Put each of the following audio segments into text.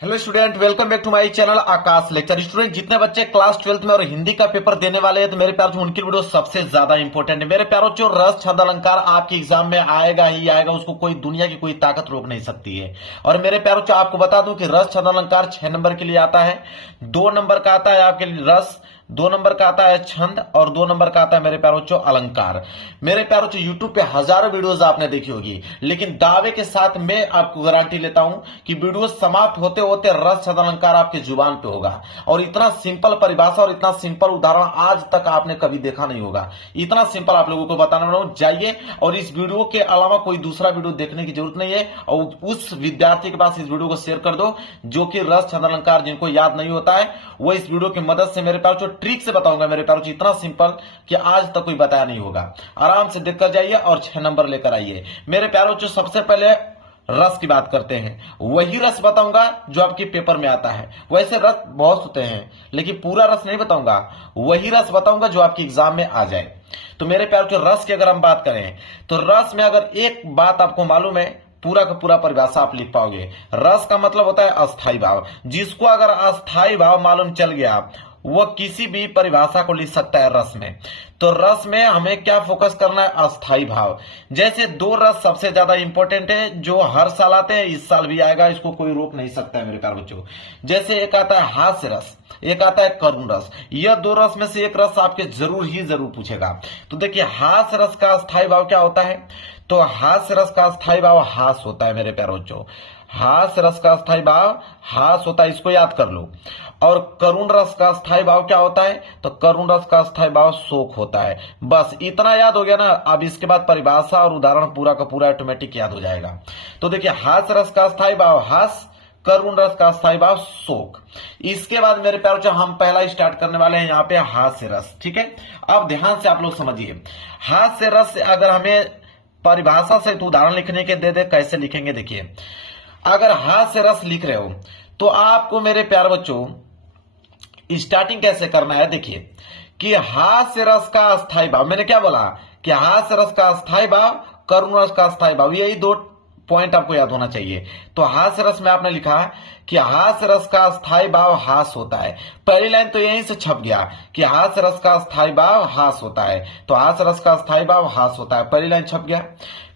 Hello student, welcome back to my channel Aakash lecture. Student, जितने बच्चे class 12th में और हिंदी का पेपर देने वाले हैं तो मेरे प्यारों उनकी वीडियो सबसे ज्यादा इंपॉर्टेंट है। मेरे प्यारों जो रस छंद अलंकार आपके एग्जाम में आएगा ही आएगा, उसको कोई दुनिया की कोई ताकत रोक नहीं सकती है। और मेरे प्यारों जो आपको बता दूं कि रस छंद अलंकार 6 नंबर के लिए आता है, 2 नंबर का आता है आपके लिए रस, 2 नंबर का आता है छंद और 2 नंबर का आता है मेरे प्यारों जो अलंकार। मेरे प्यारों जो यूट्यूब पे हजारों वीडियोस आपने देखी होगी, लेकिन दावे के साथ मैं आपको गारंटी लेता हूं कि वीडियो समाप्त होते होते रस छंद अलंकार आपके जुबान पे होगा। और इतना सिंपल परिभाषा और इतना सिंपल उदाहरण आज तक आपने कभी देखा नहीं होगा। इतना सिंपल आप लोगों को बताने वाला हूं। जाइए और इस वीडियो के अलावा कोई दूसरा वीडियो देखने की जरूरत नहीं है, और उस विद्यार्थी के पास इस वीडियो को शेयर कर दो जो कि रस छंद अलंकार जिनको याद नहीं होता है, वो इस वीडियो की मदद से मेरे प्यारों जो ट्रिक से बताऊंगा मेरे प्यारों इतना सिंपल कि आज तक कोई बताया नहीं होगा। आराम से देखकर जाइए और 6 नंबर लेकर आइए। मेरे प्यारों जो सबसे पहले रस की बात करते हैं, वही रस बताऊंगा जो आपके पेपर में आता है। वैसे रस बहुत होते हैं लेकिन पूरा रस नहीं बताऊंगा, वही रस बताऊंगा जो आपके एग्जाम में आ जाए। तो मेरे प्यारों जो रस की अगर हम बात करें तो रस में अगर एक बात आपको मालूम है, पूरा का पूरा परिभाषा आप लिख पाओगे। रस का मतलब होता है अस्थाई भाव। जिसको अगर अस्थाई भाव मालूम चल गया वो किसी भी परिभाषा को लिख सकता है रस में। तो रस में हमें क्या फोकस करना है? अस्थाई भाव। जैसे 2 रस सबसे ज्यादा इंपॉर्टेंट है जो हर साल आते हैं, इस साल भी आएगा, इसको कोई रोक नहीं सकता है मेरे प्यारे बच्चों। जैसे एक आता है हास्य रस, एक आता है करुण रस। यह 2 रस में से एक रस आपके जरूर पूछेगा। तो देखिए हास्य रस का अस्थाई भाव क्या होता है? तो हास्य रस का अस्थाई भाव हास होता है मेरे प्यारे बच्चों। हास्य रस का अस्थाई भाव हास होता है, इसको याद कर लो। और करुण रस का अस्थाई भाव क्या होता है? तो करुण रस का अस्थाई भाव शोक होता है। बस इतना याद हो गया ना, अब इसके बाद परिभाषा और उदाहरण पूरा का पूरा ऑटोमेटिक याद हो जाएगा। तो देखिए हास्य रस का अस्थाई भाव हास, करुण रस का अस्थाई भाव शोक। इसके बाद मेरे प्यारों जो हम पहला स्टार्ट करने वाले हैं यहाँ पे हास्य रस। ठीक है, अब ध्यान से आप लोग समझिए। हास्य रस से अगर हमें परिभाषा से तो उदाहरण लिखने के दे कैसे लिखेंगे? देखिए, अगर हास्य रस लिख रहे हो तो आपको मेरे प्यारे बच्चों स्टार्टिंग कैसे करना है? देखिए कि हास्य रस का अस्थाई भाव, मैंने क्या बोला कि हास्य रस का अस्थाई भाव, करुण रस का अस्थाई भाव, यही 2 पॉइंट आपको याद होना चाहिए। तो हास्य रस में आपने लिखा कि हास्य रस का अस्थाई भाव हास होता है। पहली लाइन तो यहीं से छप गया कि हास्य रस का अस्थाई भाव हास होता है। तो हास्य रस का अस्थाई भाव हास होता है, पहली लाइन छप गया।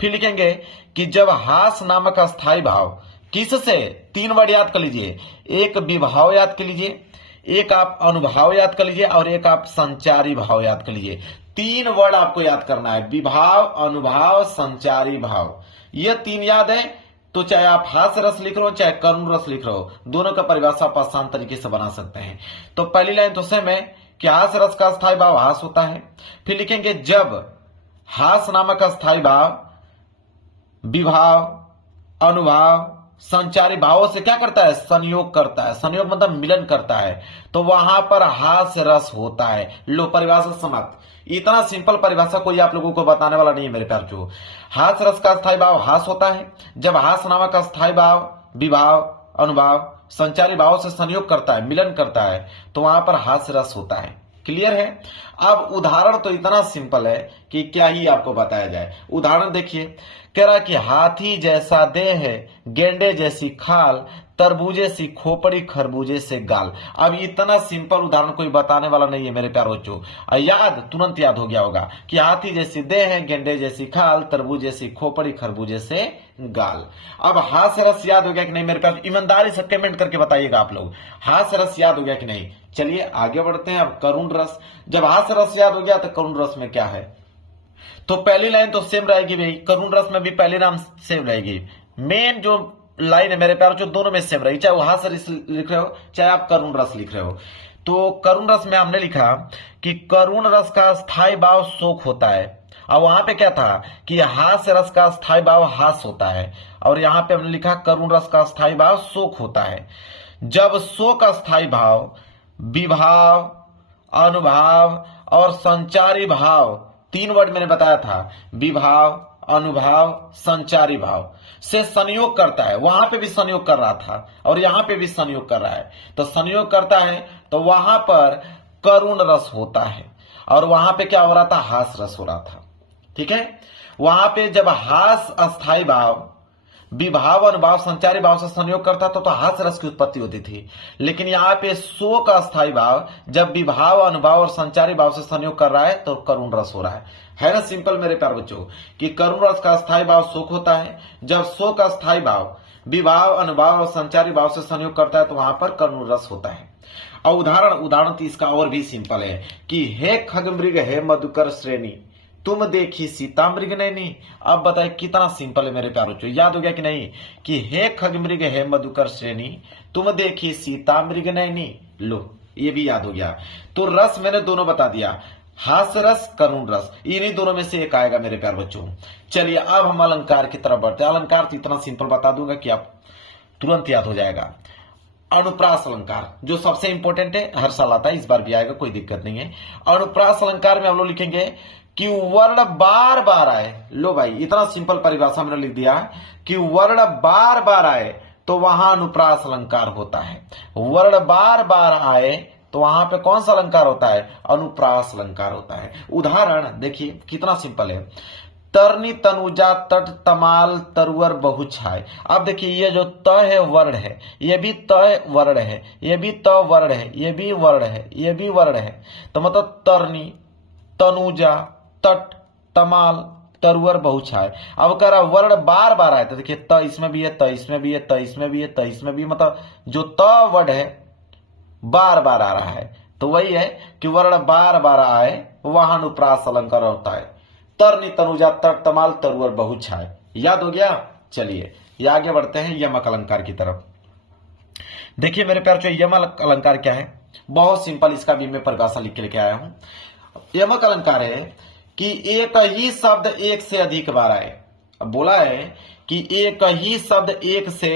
फिर लिखेंगे कि जब हास नामक अस्थाई भाव किससे, 3 वर्ड याद कर लीजिए, एक विभाव याद कर लीजिए, एक आप अनुभाव याद कर लीजिए और एक आप संचारी भाव याद कर लीजिए। 3 वर्ड आपको याद करना है, विभाव, अनुभाव, संचारी भाव। ये 3 याद है तो चाहे आप हास्य रस लिख रहे हो चाहे करुण रस लिख रहे हो, दोनों का परिभाषा आप आसान तरीके से बना सकते हैं। तो पहली लाइन तो सेम है कि हास्य रस का अस्थाई भाव हास होता है। फिर लिखेंगे जब हास नामक अस्थाई भाव विभाव, अनुभाव, संचारी भावों से क्या करता है? संयोग करता है। संयोग मतलब मिलन करता है, तो वहां पर हास्य रस होता है। लो, परिभाषा समाप्त। इतना सिंपल परिभाषा कोई आप लोगों को बताने वाला नहीं है मेरे प्यार जो। हास्य रस का अस्थाई भाव हास होता है जब हास नामक अस्थाई भाव विभाव, अनुभाव, संचारी भावों से संयोग करता है, मिलन करता है, तो वहां पर हास्य रस होता है। क्लियर है? अब उदाहरण तो इतना सिंपल है कि क्या ही आपको बताया जाए। उदाहरण देखिए, कह रहा कि हाथी जैसा देह है, गेंडे जैसी खाल, तरबूजे सी खोपड़ी, खरबूजे से गाल। अब इतना सिंपल उदाहरण कोई बताने वाला नहीं है मेरे प्यारो बच्चों। याद तुरंत याद हो गया होगा कि हाथी जैसी देह है, गेंडे जैसी खाल, तरबूज जैसी खोपड़ी, खरबूजे से गाल। अब हास्य रस याद हो गया कि नहीं मेरे प्यारो? ईमानदारी से कमेंट करके बताइएगा आप लोग, हास्य रस याद हो गया कि नहीं? चलिए आगे बढ़ते हैं। अब करुण रस, जब हास्य रस याद हो गया तो करुण रस में क्या है? तो पहली लाइन तो सेम रहेगी भाई, करुण रस में भी पहली नाम सेम रहेगी। मेन जो लाइन है मेरे प्यार जो दोनों में सेम रहेगी, चाहे वो हास्य रस लिख रहे हो चाहे आप करुण रस लिख रहे हो। तो करुण रस में हमने लिखा कि करुण रस का स्थायी भाव शोक होता है, और वहां पे क्या था कि हास्य रस का स्थायी भाव हास होता है, और यहां पे हमने लिखा करुण रस का स्थायी भाव शोक होता है। जब शोक स्थायी भाव विभाव, अनुभाव और संचारी भाव, 3 वर्ड मैंने बताया था, विभाव, अनुभाव, संचारी भाव से संयोग करता है। वहां पे भी संयोग कर रहा था और यहां पे भी संयोग कर रहा है, तो संयोग करता है तो वहां पर करुण रस होता है, और वहां पे क्या हो रहा था? हास रस हो रहा था। ठीक है, वहां पे जब हास अस्थाई भाव विभाव अनुभाव संचारी भाव से संयोग करता तो हास्य रस की उत्पत्ति होती थी। लेकिन यहाँ पे शोक का अस्थायी भाव जब विभाव अनुभाव और संचारी भाव से संयोग कर रहा है तो करुण रस हो रहा है ना। सिंपल मेरे प्यारे बच्चों कि करुण रस का अस्थायी भाव शोक होता है। जब शोक का अस्थायी भाव विभाव अनुभाव और संचारी भाव से संयोग करता है तो वहां पर करुण रस होता है। और उदाहरण तो इसका और भी सिंपल है कि हे खगमृग हे मधुकर श्रेणी तुम देखी सीता मृग नैनी। अब बताए कितना सिंपल है मेरे प्यारे बच्चों, याद हो गया कि नहीं कि हे खगमृग हे मधुकर श्रेणी तुम देखी सीता मृग नैनी। लो ये भी याद हो गया। तो रस मैंने दोनों बता दिया, हास्य रस करुण रस, इन्हीं दोनों में से एक आएगा मेरे प्यारे बच्चों। चलिए अब हम अलंकार की तरफ बढ़ते हैं। अलंकार तो इतना सिंपल बता दूंगा कि आप तुरंत याद हो जाएगा। अनुप्रास अलंकार जो सबसे इंपॉर्टेंट है, हर साल आता है, इस बार भी आएगा, कोई दिक्कत नहीं है। अनुप्रास अलंकार में हम लोग लिखेंगे कि वर्ण बार बार आए। लो भाई इतना सिंपल परिभाषा मैंने लिख दिया कि वर्ण बार बार आए तो वहां अनुप्रास अलंकार होता है। वर्ण बार बार आए तो वहां पे कौन सा अलंकार होता है? अनुप्रास अलंकार होता है। उदाहरण देखिए कितना सिंपल है, तरनी तनुजा तट तमाल तरुवर बहुछाय। अब देखिए ये जो त है वर्ण है, ये भी त वर्ण है, ये भी त वर्ण है, ये भी वर्ण है, ये भी वर्ण है। तो मतलब तरनी तनुजा तट तमाल तरुवर बहुछाय। अब कह रहा वर्ण बार बार आए तो देखिए त इसमें भी है, त इसमें भी है, त इसमें भी है, त इसमें भी, मतलब जो त वर्ण है बार बार आ रहा है। तो वही है कि वर्ण बार बार आए वहां अनुप्रास अलंकार होता है। तरनी तनुजा तट तमाल तरुवर बहुछाय, याद हो गया। चलिए ये आगे बढ़ते हैं यमक अलंकार की तरफ। देखिए मेरे प्यार जो यमक अलंकार क्या है, बहुत सिंपल, इसका भी मैं परिभाषा लिख के लेके आया हूं। यमक अलंकार है कि एक ही शब्द एक से अधिक बार आए। अब बोला है कि एक ही शब्द एक से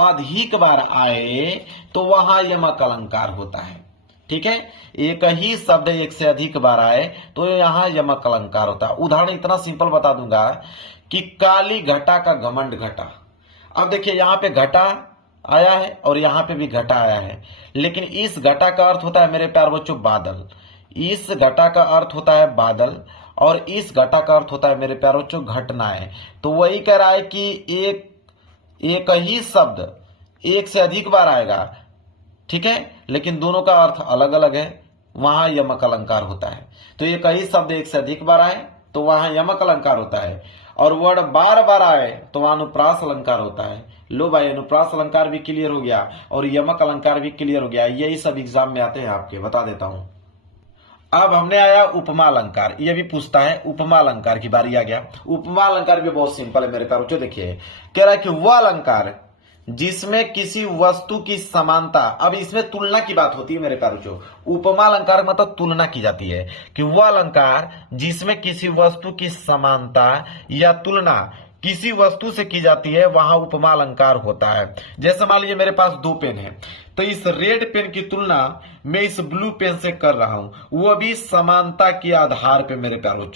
अधिक बार आए तो वहां यमक अलंकार होता है। ठीक है, एक ही शब्द एक से अधिक बार आए तो यहां यमक अलंकार होता है। उदाहरण इतना सिंपल बता दूंगा कि काली घटा का घमंड घटा। अब देखिए यहां पे घटा आया है और यहां पे भी घटा आया है, लेकिन इस घटा का अर्थ होता है मेरे प्यार बच्चों बादल, इस घटा का अर्थ होता है बादल और इस घटा का अर्थ होता है मेरे प्यार बच्चों घटनाएं। तो वही कह रहा है कि एक ही शब्द एक से अधिक बार आएगा, ठीक है, लेकिन दोनों का अर्थ अलग अलग है, वहां यमक अलंकार होता है। तो एक ही शब्द एक से अधिक बार आए तो वहां यमक अलंकार होता है, और वर्ण बार बार आए तो वहां अनुप्रास अलंकार होता है। लो भाई अनुप्रास अलंकार भी क्लियर हो गया और यमक अलंकार भी क्लियर हो गया। यही सब एग्जाम में आते हैं आपके, बता देता हूं। अब हमने आया उपमा अलंकार, ये भी पूछता है, उपमा अलंकार की बारी आ गया। उपमा अलंकार भी बहुत सिंपल है मेरे प्यारों, जो देखिए कह रहा है कि वह अलंकार जिसमें किसी वस्तु की समानता, अब इसमें तुलना की बात होती है मेरे प्यारों, जो उपमा अलंकार मतलब तुलना की जाती है कि वह अलंकार जिसमें किसी वस्तु की समानता या तुलना किसी वस्तु से की जाती है वहां उपमा अलंकार होता है। जैसे मान लीजिए मेरे पास दो पेन है, तो इस रेड पेन की तुलना मैं इस ब्लू पेन से कर रहा हूं, वो भी समानता के आधार पे मेरे प्यारों।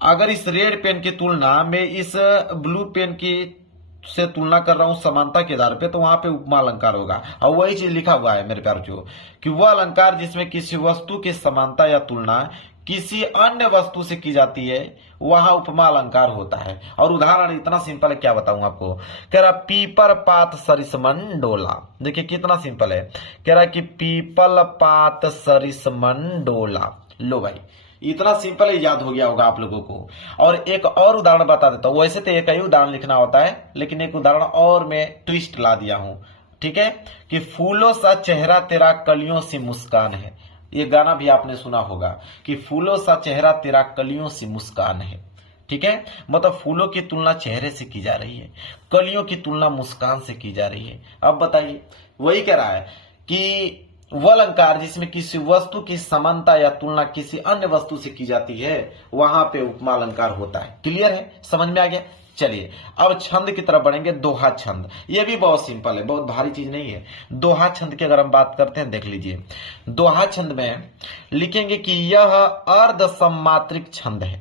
अगर इस रेड पेन की तुलना मैं इस ब्लू पेन की से तुलना कर रहा हूं समानता के आधार पे, तो वहां पे उपमा अलंकार होगा। और वही चीज लिखा हुआ है मेरे प्यारों कि वह अलंकार जिसमें किसी वस्तु की समानता या तुलना किसी अन्य वस्तु से की जाती है वहां उपमा अलंकार होता है। और उदाहरण इतना सिंपल है, क्या बताऊं आपको, कह रहा पीपर पात सरिसमन डोला। देखिए कितना सिंपल है, कह रहा कि पीपल पात सरिसमन डोला। लो भाई इतना सिंपल है, याद हो गया होगा आप लोगों को। और एक और उदाहरण बता देता हूं, वैसे तो एक ही उदाहरण लिखना होता है, लेकिन एक उदाहरण और मैं ट्विस्ट ला दिया हूं, ठीक है, कि फूलों सा चेहरा तेरा कलियों से मुस्कान है। ये गाना भी आपने सुना होगा कि फूलों सा चेहरा तेरा कलियों से मुस्कान है, ठीक है, मतलब फूलों की तुलना चेहरे से की जा रही है, कलियों की तुलना मुस्कान से की जा रही है। अब बताइए, वही कह रहा है कि वह अलंकार जिसमें किसी वस्तु की समानता या तुलना किसी अन्य वस्तु से की जाती है वहां पे उपमा अलंकार होता है। क्लियर है, समझ में आ गया। चलिए अब छंद की तरफ बढ़ेंगे। दोहा छंद, ये भी बहुत सिंपल है, बहुत भारी चीज नहीं है। दोहा छंद की अगर हम बात करते हैं, देख लीजिए, दोहा छंद में लिखेंगे कि यह अर्ध सम्मात्रिक छंद है।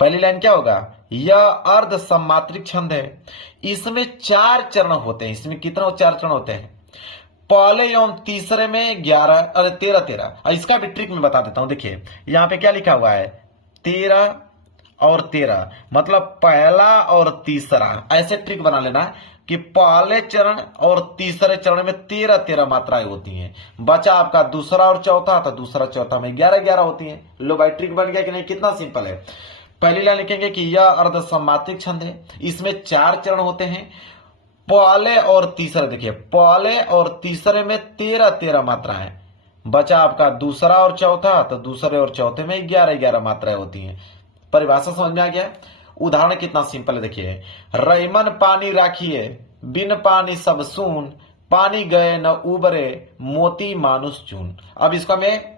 पहली लाइन क्या होगा, यह अर्ध सम्मात्रिक छंद है। इसमें 4 चरण होते हैं। इसमें कितना 4 चरण होते हैं, पहले एवं तीसरे में 13 13। इसका भी ट्रिक में बता देता हूं। देखिए यहां पे क्या लिखा हुआ है, 13 और 13, मतलब पहला और तीसरा। ऐसे ट्रिक बना लेना कि पहले चरण और तीसरे चरण में 13-13 मात्राएं होती हैं। बचा आपका दूसरा और चौथा, तो दूसरा चौथा में 11-11 होती हैं। लो भाई, ट्रिक बन गया कि नहीं? कितना सिंपल है। पहली लाइन लिखेंगे कि यह अर्धसम्मात्रिक छंद है, इसमें 4 चरण होते हैं। पहले और तीसरे, देखिए पहले और तीसरे में 13-13 मात्राएं। बचा आपका दूसरा और चौथा, तो दूसरे और चौथे में 11-11 मात्राएं होती हैं। परिभाषा समझ में आ गया? उदाहरण कितना सिंपल है, देखिए। रईमन पानी राखिए, बिन पानी सब सून, पानी गए न उबरे, मोती मानुष चून। अब इसका मैं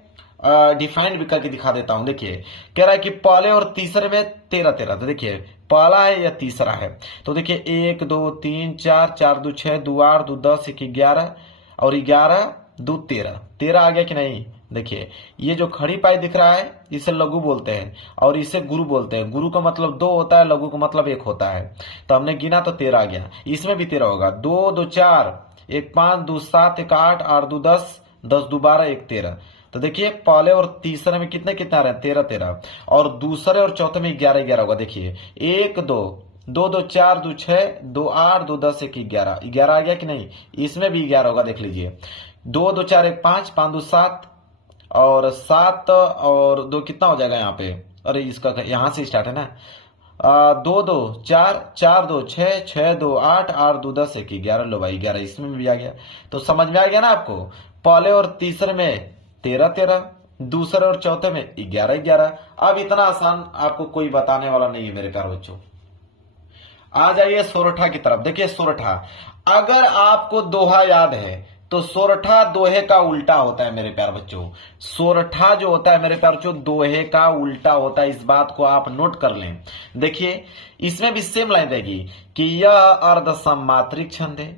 डिफाइंड भी करके दिखा देता हूं। देखिए, कह रहा है कि पहले और तीसरे में 13-13, तो देखिए पहला है या तीसरा है, तो देखिए 1 2 3 4, 4 2 6, 2 8, 2 10, 1 11 और 11 2 13, 13 आ गया कि नहीं? देखिए, ये जो खड़ी पाई दिख रहा है इसे लघु बोलते हैं और इसे गुरु बोलते हैं। गुरु का मतलब 2 होता है, लघु का मतलब 1 होता है। तो हमने गिना तो 13 आ गया, इसमें भी 13 होगा। 2 2 4, 1 5, 2 7, 1 8, 8 2 10, 10 2 12, 1 13। तो देखिए पहले और तीसरे में कितने कितना रहे? 13-13, और दूसरे और चौथे में 11-11 होगा। देखिए 1 2 2 2 4, 2 6, 2 8, 2 10, 1 11, 11 आ गया कि नहीं? इसमें भी 11 होगा, देख लीजिए। 2 2 4, 1 5, 5 2 7 और 7 और 2 कितना हो जाएगा यहाँ पे? अरे इसका यहाँ से स्टार्ट है ना। 2 2 4, 4 2 6, 6 2 8, 8 2 10, 1 11। लो भाई 11 इसमें भी आ गया। तो समझ में आ गया ना आपको? पहले और तीसरे में 13-13, दूसरे और चौथे में 11-11। अब इतना आसान आपको कोई बताने वाला नहीं है मेरे प्यारे बच्चों। आ जाइए सोरठा की तरफ। देखिए सोरठा, अगर आपको दोहा याद है तो सोरठा दोहे का उल्टा होता है मेरे प्यारे बच्चों। सोरठा जो होता है मेरे प्यारे बच्चों, दोहे का उल्टा होता है। इस बात को आप नोट कर लें। देखिए इसमें भी सेम लाइन रहेगी कि यह अर्धसम्मात्रिक छंद है,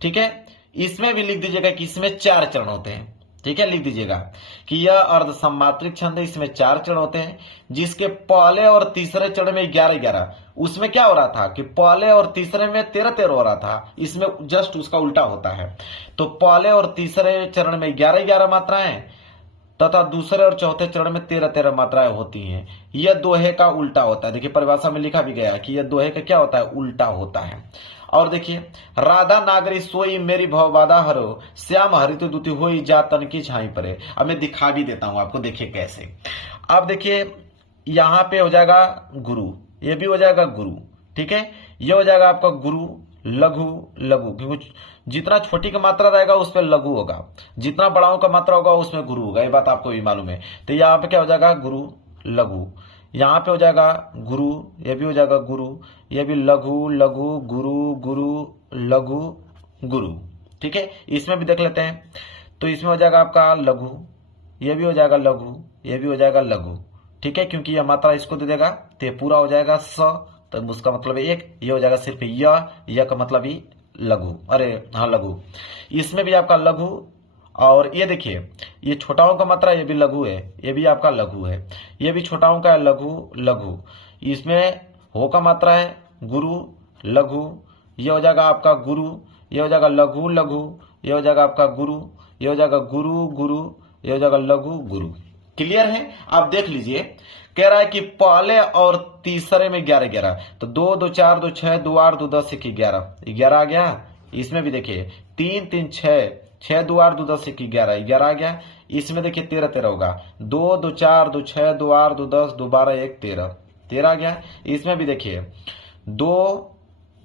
ठीक है। इसमें भी लिख दीजिएगा कि इसमें 4 चरण होते हैं, ठीक है। लिख दीजिएगा कि यह अर्धसम्मात्रिक छंद है, इसमें 4 चरण होते हैं, जिसके पहले और तीसरे चरण में 11-11। उसमें क्या हो रहा था कि पहले और तीसरे में 13-13 हो रहा था, इसमें जस्ट उसका उल्टा होता है। तो पहले और तीसरे चरण में 11-11 मात्राएं तथा दूसरे और चौथे चरण में 13-13 मात्राएं होती हैं। यह दोहे का उल्टा होता है। देखिए परिभाषा में लिखा भी गया कि यह दोहे का क्या होता है? उल्टा होता है। और देखिए, राधा नागरी सोई मेरी भवबाधा हरो, श्याम हरित दुति होई जा तन की छाई परे। अब मैं दिखा भी देता हूं आपको, देखिए कैसे। अब देखिए यहां पे हो जाएगा गुरु, ये भी हो जाएगा गुरु, ठीक है। ये हो जाएगा आपका गुरु लघु लघु, क्योंकि जितना छोटी का मात्रा रहेगा उस पर लघु होगा, जितना बड़ाओं का मात्रा होगा उसमें गुरु होगा। ये बात आपको भी मालूम है। तो यहाँ पे क्या हो जाएगा? गुरु लघु। यहाँ पे हो जाएगा गुरु, ये भी हो जाएगा गुरु, ये भी लघु लघु गुरु गुरु लघु गुरु, ठीक है। इसमें भी देख लेते हैं। तो इसमें हो जाएगा आपका लघु, ये भी हो जाएगा लघु, ये भी हो जाएगा लघु, ठीक है। क्योंकि यह मात्रा इसको दे देगा तो ये पूरा हो जाएगा स, तो उसका मतलब एक। ये हो जाएगा सिर्फ य का मतलब ही लघु, अरे हाँ लघु। इसमें भी आपका लघु, और ये देखिए ये छोटाओं का मात्रा, ये भी लघु है, ये भी आपका लघु है। ये भी छोटाओं का है लघु लघु। इसमें हो का मात्रा है गुरु लघु, ये हो जाएगा आपका गुरु, ये हो जाएगा लघु लघु, ये हो जाएगा आपका गुरु, ये हो जाएगा गुरु गुरु, ये हो जाएगा लघु गुरु। क्लियर है? आप देख लीजिए, कह रहा है कि पहले और तीसरे में 11-11, तो 2 2 4, 2 6, 2 8, 2 10, 1 11, 11 आ गया। इसमें भी देखिए 3 3 6, 6 2 8, 2 10, 1 11, 11 आ गया। इसमें देखिए 13-13 होगा। 2 2 4, 2 6, 2 8, 2 10, 2 12, 1 13, 13 आ गया। इसमें भी देखिए 2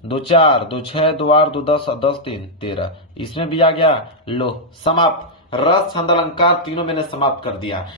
2 4, 2 6, 2 8, 2 10, 10 3 13, इसमें भी आ गया। लो समाप्त। रस छंद अलंकार तीनों मैंने समाप्त कर दिया।